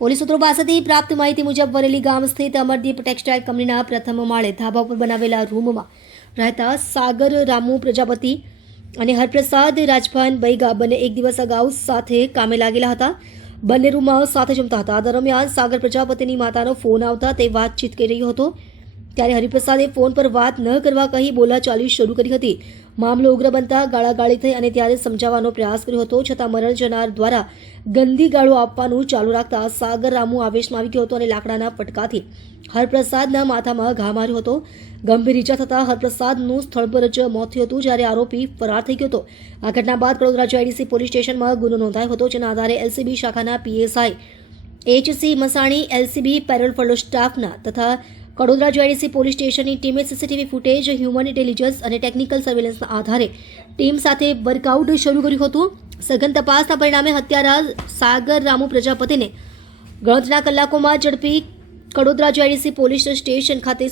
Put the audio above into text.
Police સૂત્રો પાસેથી પ્રાપ્ત માહિતી મુજબ વરેલી ગામ સ્થિત અમરદીપ ટેક્સટાઇલ કંપનીના પ્રથમ માળે ધાબા પર બનાવેલા રૂમમાં રહેતા સાગર રામુ પ્રજાપતિ અને હરપ્રસાદ રાજભાન બૈગા બંને એક દિવસ અગાઉ સાથે કામે લાગેલા હતા. બંને રૂમમાં સાથે જમતા હતા. દરમિયાન સાગર પ્રજાપતિની માતાનો ફોન આવતા તે વાતચીત કરી રહ્યો હતો. ત્યારે હરિપ્રસાદે ફોન પર વાત ન કરવા કહી બોલાચાલી શરૂ કરી હતી. મામલો ઉગ્ર બનતા ગાળાગાળી થઈ અને ત્યારે સમજાવવાનો પ્રયાસ કર્યો હતો, છતાં મરણ જનાર દ્વારા ગંદી ગાળો આપવાનું ચાલુ રાખતા સાગર રામુ આવેશમાં આવી ગયો હતો અને લાકડાના ફટકાથી હરપ્રસાદના માથામાં ઘા માર્યો હતો. ગંભીર ઈજા થતાં હરપ્રસાદનું સ્થળ પર જ મોત થયું હતું, જ્યારે આરોપી ફરાર થઈ ગયો હતો. આ ઘટના બાદ કડોદરા જીઆઈડીસી પોલીસ સ્ટેશનમાં ગુનો નોંધાયો હતો, જેના આધારે એલસીબી શાખાના P S I H C Masani, L C B parole furlough સ્ટાફના તથા કડોદરા જીઆઈડીસી પોલીસ સ્ટેશનની ટીમે સીસીટીવી ફૂટેજ હ્યુમન ઇન્ટેલિજન્સ અને ટેકનિકલ સર્વેલન્સના આધારે ટીમ સાથે વર્કઆઉટ શરૂ કર્યું હતું. સઘન તપાસના પરિણામે હત્યારા સાગર રામુ પ્રજાપતિને ગણતરીના કલાકોમાં ઝડપી કડોદરા જીઆઈડીસી પોલીસ સ્ટેશન ખાતે